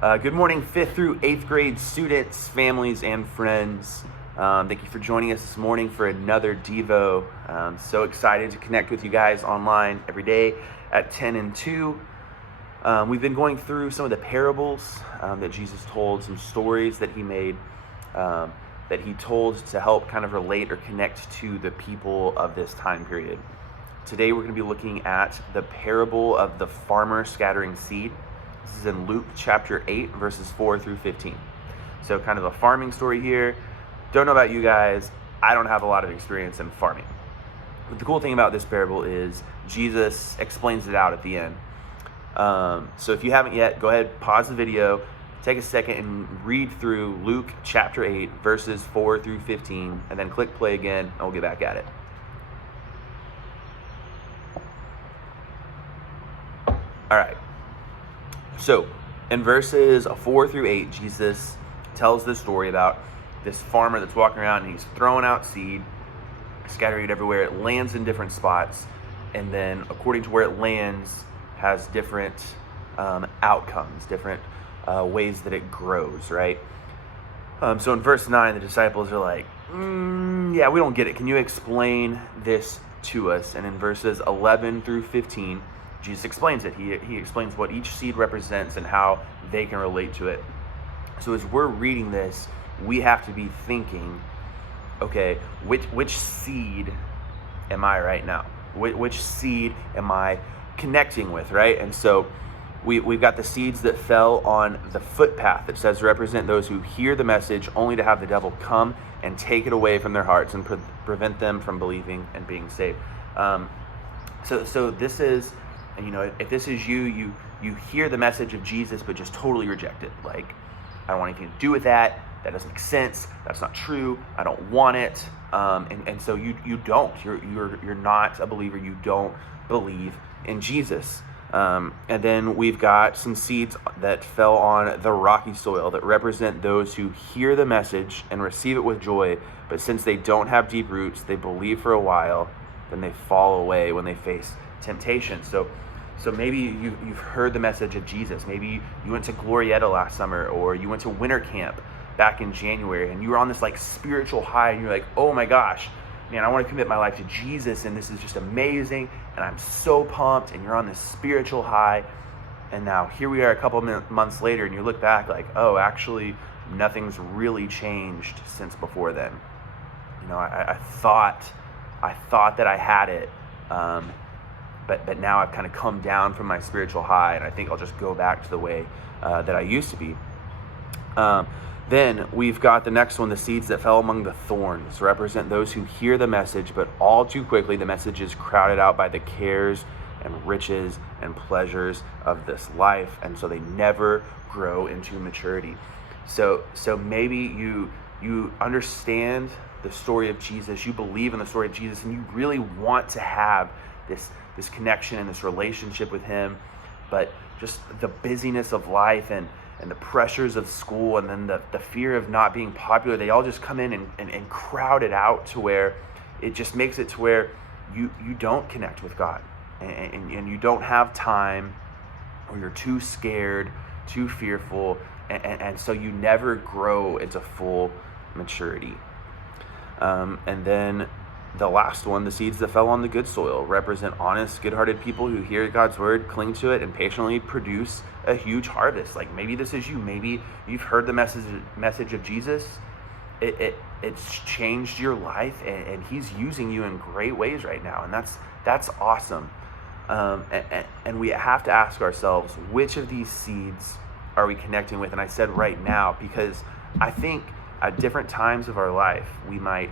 Good morning, 5th through 8th grade students, families, and friends. Thank you for joining us this morning for another Devo. So excited to connect with you guys online every day at 10 and 2. We've been going through some of the parables that Jesus told, some stories that he made, that he told to help kind of relate or connect to the people of this time period. Today we're going to be looking at the parable of the farmer scattering seed. This is in Luke chapter 8, verses 4 through 15. So kind of a farming story here. Don't know about you guys. I don't have a lot of experience in farming. But the cool thing about this parable is Jesus explains it out at the end. So if you haven't yet, go ahead, pause the video, take a second and read through Luke chapter 8, verses 4 through 15, and then click play again, and we'll get back at it. All right. So, in verses 4 through 8, Jesus tells this story about this farmer that's walking around and he's throwing out seed, scattering it everywhere. It lands in different spots, and then according to where it lands, has different outcomes, different ways that it grows, right? So in verse 9, the disciples are like, yeah, we don't get it. Can you explain this to us? And in verses 11 through 15, Jesus explains it. He explains what each seed represents and how they can relate to it. So as we're reading this, we have to be thinking, okay, which seed am I right now? Which seed am I connecting with, right? And so we've got the seeds that fell on the footpath that says represent those who hear the message only to have the devil come and take it away from their hearts and prevent them from believing and being saved. So this is, if this is you hear the message of Jesus, but just totally reject it. Like, I don't want anything to do with that. That doesn't make sense. That's not true. I don't want it. And so you don't. You're not a believer. You don't believe in Jesus. And then we've got some seeds that fell on the rocky soil that represent those who hear the message and receive it with joy. But since they don't have deep roots, they believe for a while, then they fall away when they face temptation. So maybe you've heard the message of Jesus. Maybe you went to Glorietta last summer, or you went to winter camp back in January, and you were on this like spiritual high, and you're like, oh my gosh, man, I want to commit my life to Jesus, and this is just amazing, and I'm so pumped, and you're on this spiritual high. And now here we are a couple months later, and you look back like, oh, actually nothing's really changed since before then. I thought that I had it, but now I've kind of come down from my spiritual high, and I think I'll just go back to the way that I used to be. Then we've got the next one, the seeds that fell among the thorns represent those who hear the message, but all too quickly the message is crowded out by the cares and riches and pleasures of this life, and so they never grow into maturity. So maybe you understand the story of Jesus, you believe in the story of Jesus, and you really want to have this connection and this relationship with him, but just the busyness of life and the pressures of school, and then the fear of not being popular, they all just come in and crowd it out to where it just makes it to where you don't connect with God, and you don't have time, or you're too scared, too fearful, and so you never grow into full maturity. And then the last one, the seeds that fell on the good soil, represent honest, good-hearted people who hear God's word, cling to it, and patiently produce a huge harvest. Like, maybe this is you. Maybe you've heard the message of Jesus. It's changed your life, and he's using you in great ways right now, and that's awesome. And we have to ask ourselves, which of these seeds are we connecting with? And I said right now, because I think at different times of our life, we might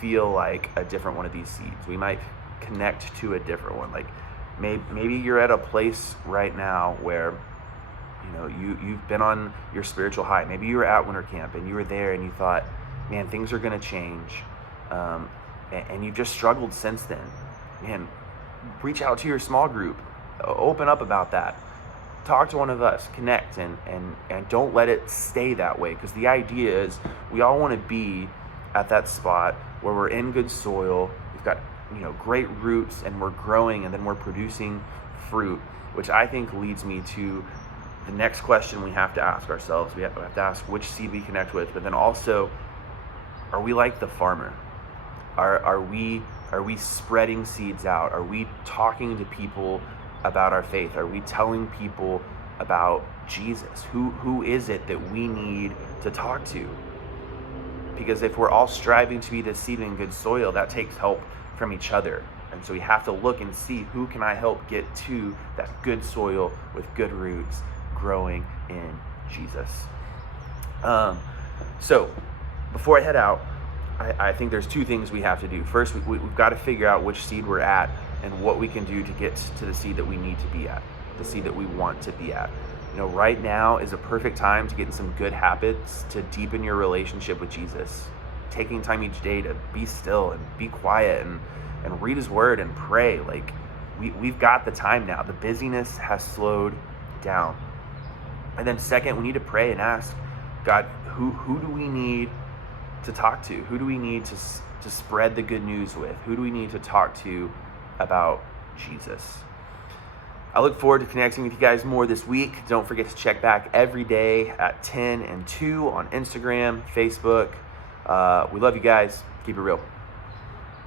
feel like a different one of these seeds. We might connect to a different one. Like maybe you're at a place right now where you've been on your spiritual high. Maybe you were at winter camp and you were there and you thought, man, things are going to change, and you've just struggled since then. Man, reach out to your small group, open up about that, talk to one of us, connect, and don't let it stay that way, because the idea is we all want to be at that spot where we're in good soil, we've got great roots, and we're growing, and then we're producing fruit, which I think leads me to the next question we have to ask ourselves, we have to ask which seed we connect with, but then also, are we like the farmer? Are we spreading seeds out? Are we talking to people about our faith? Are we telling people about Jesus? Who is it that we need to talk to? Because if we're all striving to be this seed in good soil, that takes help from each other. And so we have to look and see, who can I help get to that good soil with good roots growing in Jesus? So before I head out, I think there's two things we have to do. First, we've got to figure out which seed we're at and what we can do to get to the seed that we need to be at, the seed that we want to be at. Right now is a perfect time to get in some good habits to deepen your relationship with Jesus. Taking time each day to be still and be quiet and read his word and pray. Like, we've got the time now. The busyness has slowed down. And then second, we need to pray and ask God, who do we need to talk to? Who do we need to spread the good news with? Who do we need to talk to about Jesus? I look forward to connecting with you guys more this week. Don't forget to check back every day at 10 and 2 on Instagram, Facebook. We love you guys. Keep it real.